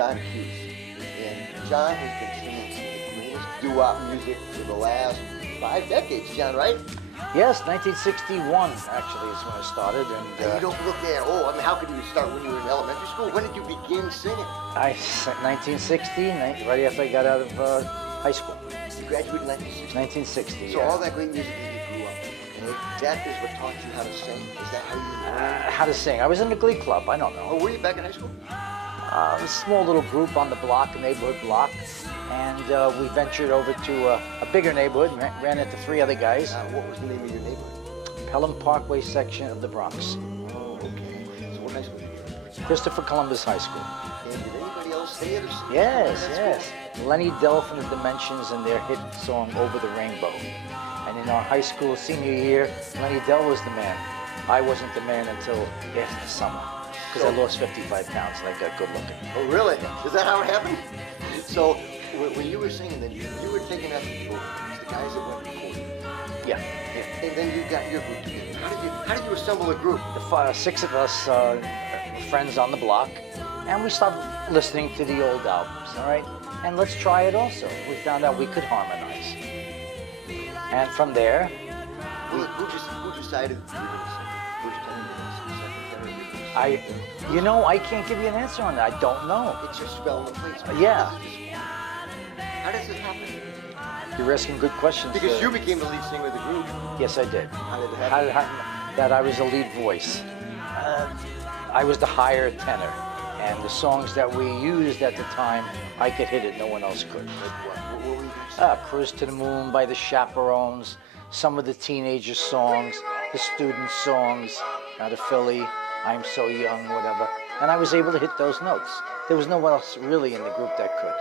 John Kuse. And John has been singing some of the greatest doo-wop music for the last 5 decades, John, right? Yes, 1961 actually is when I started. And you don't look there. Oh, I mean, how could you start when you were in elementary school? When did you begin singing? 1960, right after I got out of high school. You graduated in 1960? 1960, So all that great music that you grew up with, okay, that is what taught you how to sing? Is that how you learned? How to sing. I was in the glee club, I don't know. Oh, were you back in high school? A small little group on the block, a neighborhood block. And we ventured over to a bigger neighborhood, ran into 3 other guys. What was the name of your neighborhood? Pelham Parkway section of the Bronx. Oh, okay. So what high school did you go to? Christopher Columbus High School. And did anybody else stay at or Yes. Lenny Delf and the Dimensions and their hit song Over the Rainbow. And in our high school senior year, Lenny Delf was the man. I wasn't the man until after the summer, because I lost 55 pounds and I got good looking. Oh, really? Is that how it happened? So when you were singing, then you were taking up the guys that went recording. Yeah. And then you got your group together. How did you assemble a group? The 6 of us friends on the block, and we started listening to the old albums, all right? And let's try it also. We found out we could harmonize. And from there... Who decided you were going to sing? First tenor, second tenor? You know, I can't give you an answer on that. I don't know. It just fell into place. Yeah. How does it happen? You're asking good questions. Because you became the lead singer of the group. Yes, I did. How did it happen? That I was a lead voice. I was the higher tenor. And the songs that we used at the time, I could hit it, no one else could. Like what? What were you guys singing? Cruise to the Moon by the Chaperones, some of the teenager songs, the student songs, out of Philly, I'm So Young, whatever. And I was able to hit those notes. There was no one else really in the group that could.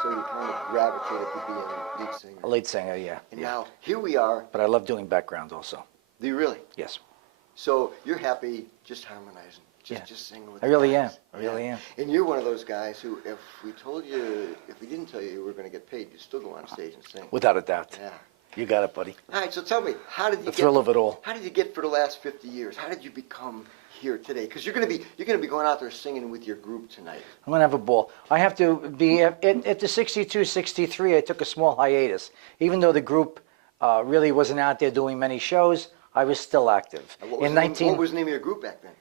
So you kind of gravitated to being a lead singer. A lead singer, yeah. And now, here we are. But I love doing background also. Do you really? Yes. So you're happy just harmonizing, just singing with I really guys. am. I really am. And you're one of those guys who, if we didn't tell you were going to get paid, you'd still go on stage and sing. Without a doubt. Yeah. You got it, buddy. All right, so tell me, how did you the thrill of it all. How did you get for the last 50 years? How did you become here today? Because you're going to be going out there singing with your group tonight. I'm going to have a ball. I have to be at the 62, 63. I took a small hiatus, even though the group really wasn't out there doing many shows. I was still active. What was the name of your group back then?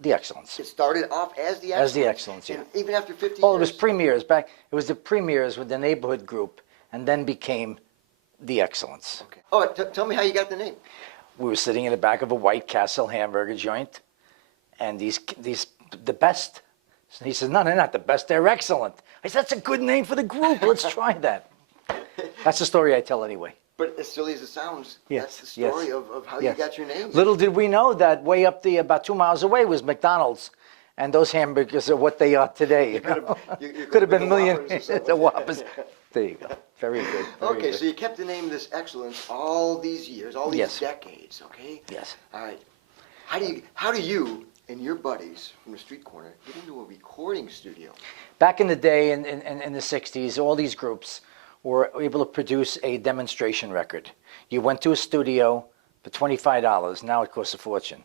The Excellence. It started off as the Excellence. As the Excellence, yeah. And even after 50 years. Well, it was premieres back. It was the premieres with the neighborhood group, and then became the Excellence. Okay. Oh, tell me how you got the name. We were sitting in the back of a White Castle hamburger joint, and the best. He says, no, they're not the best. They're excellent. I said, that's a good name for the group. Let's try that. That's the story I tell anyway. But as silly as it sounds, yes, that's the story of how you got your name. Little did we know that way up about 2 miles away was McDonald's, and those hamburgers are what they are today. You could have been a million. The Whoppers. There you go. Very good. Very okay, good. so you kept the name of this Excellence all these years, all these decades, okay? Yes. All right. How do you and your buddies from the street corner get into a recording studio? Back in the day, in the 60s, all these groups were able to produce a demonstration record. You went to a studio for $25. Now it costs a fortune.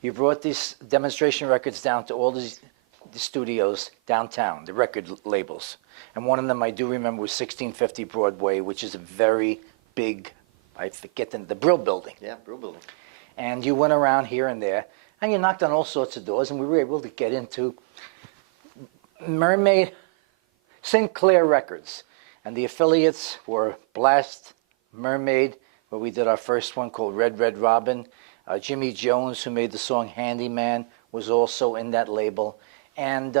You brought these demonstration records down to all the studios downtown, the record labels. And one of them I do remember was 1650 Broadway, which is a very big, I forget the Brill Building. Yeah, Brill Building. And you went around here and there, and you knocked on all sorts of doors, and we were able to get into Mermaid, Sinclair Records. And the affiliates were Blast, Mermaid, where we did our first one called Red Red Robin. Jimmy Jones, who made the song Handyman, was also in that label. And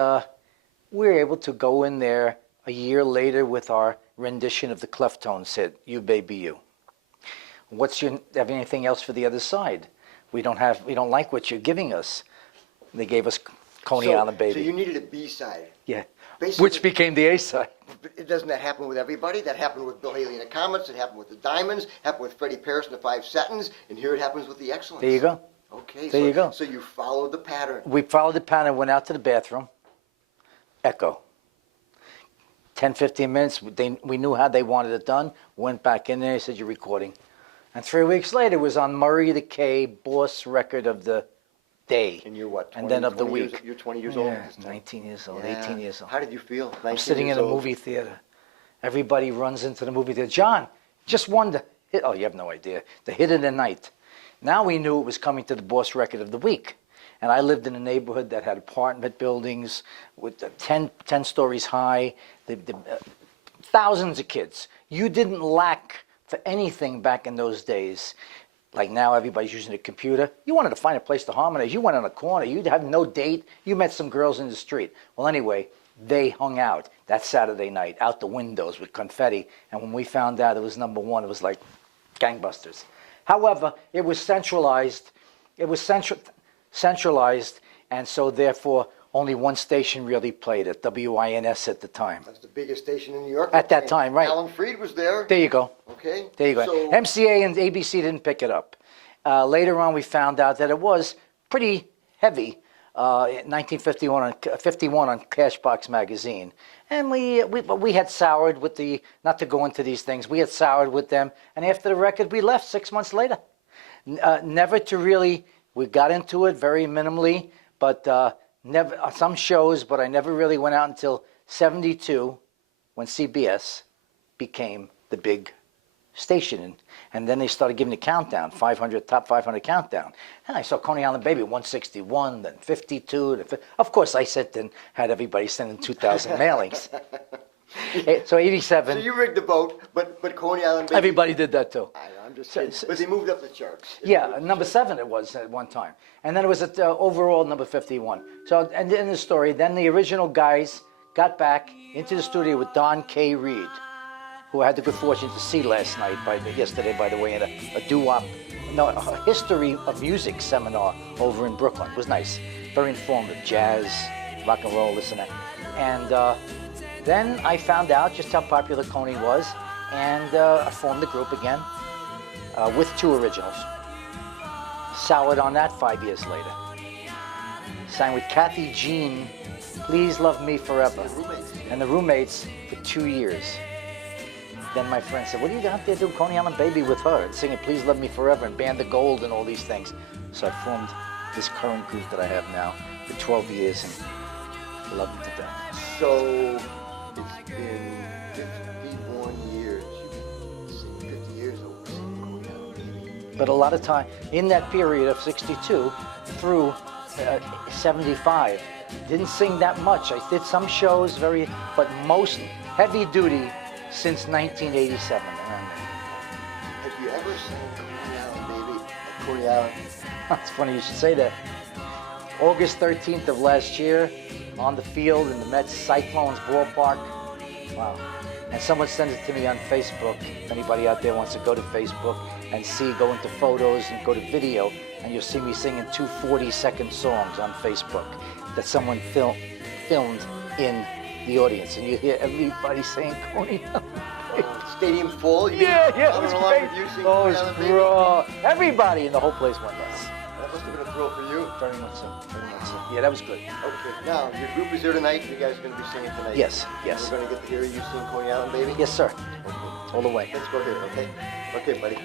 we were able to go in there a year later with our rendition of the Cleftone hit, You Baby You. Have anything else for the other side? We don't like what you're giving us. They gave us Coney Island Baby. So you needed a B-side. Yeah. Basically, which became the A-side. Doesn't that happen with everybody? That happened with Bill Haley and the Comets. It happened with the Diamonds. Happened with Freddie Paris and the Five Seconds. And here it happens with the Excellence. There you go. Okay. There you go. So you followed the pattern. We followed the pattern, went out to the bathroom. Echo. 10, 15 minutes. We knew how they wanted it done. Went back in there. He said, you're recording. And 3 weeks later, it was on Murray the K, Boss record of the day. And you're what? 20, and then of the 20 week. You're 20 years old. Yeah, at this time? 19 years old, Yeah. 18 years old. How did you feel? I'm sitting in a movie theater. Everybody runs into the movie theater. John, just won the hit. Oh, you have no idea. The hit of the night. Now we knew it was coming to the Boss Record of the Week. And I lived in a neighborhood that had apartment buildings with 10 stories high, thousands of kids. You didn't lack for anything back in those days. Like now everybody's using a computer. You wanted to find a place to harmonize. You went on a corner. You had no date. You met some girls in the street. Well, anyway, they hung out that Saturday night out the windows with confetti. And when we found out it was number one, it was like gangbusters. However, it was centralized. It was centralized, and so therefore only one station really played it, WINS at the time. That's the biggest station in New York. At that time, right. Alan Freed was there. There you go. Okay. There you go. So, MCA and ABC didn't pick it up. Later on, we found out that it was pretty heavy. In 1951 on Cashbox magazine, and we had soured with the, not to go into these things, we had soured with them, and after the record, we left 6 months later. Never to really, we got into it very minimally, but never some shows, but I never really went out until 72 when CBS became the big station, and then they started giving the countdown, top 500 countdown, and I saw Coney Island Baby 161, then 52, of course I sent and had everybody sending 2,000 mailings. So 87. So you rigged the boat, but Coney Island Baby. Everybody did that too. I'm just kidding. But they moved up the charts. Yeah, number 7 it was at one time, and then it was at overall number 51. So, and in the story, then the original guys got back into the studio with Don K. Reed, who I had the good fortune to see yesterday, by the way, in a history of music seminar over in Brooklyn. It was nice, very informative, jazz, rock and roll, this and that. And then I found out just how popular Coney was, and I formed the group again with 2 originals. Soured on that 5 years later. Signed with Kathy Jean, Please Love Me Forever, and the Roommates for 2 years. Then my friend said, what are you out there doing Coney Island Baby with her and singing Please Love Me Forever and Band of Gold and all these things? So I formed this current group that I have now for 12 years and love it to death. So it's been 51 years. You've been 50 years over Coney Island Baby. But a lot of time, in that period of 62 through 75, didn't sing that much. I did some shows, but most heavy duty since 1987. Have you ever seen Coney Island Baby at Coney Island? It's funny you should say that. August 13th of last year, on the field in the Mets Cyclones ballpark. Wow. And someone sent it to me on Facebook. If anybody out there wants to go to Facebook and go into photos and go to video, and you'll see me singing 2 40-second songs on Facebook that someone filmed in the audience, and you hear everybody saying Coney Island Baby. Stadium full? Yeah, it was great. Oh, it was great. Everybody in the whole place went nuts. That must have been a thrill for you. Very much so. Very much so. Yeah, that was good. Okay, now your group is here tonight. You guys are going to be singing tonight. Yes. We're going to get to hear you sing Coney Island Baby. Yes, sir. Okay. All the way. Let's go here, okay? Okay, buddy.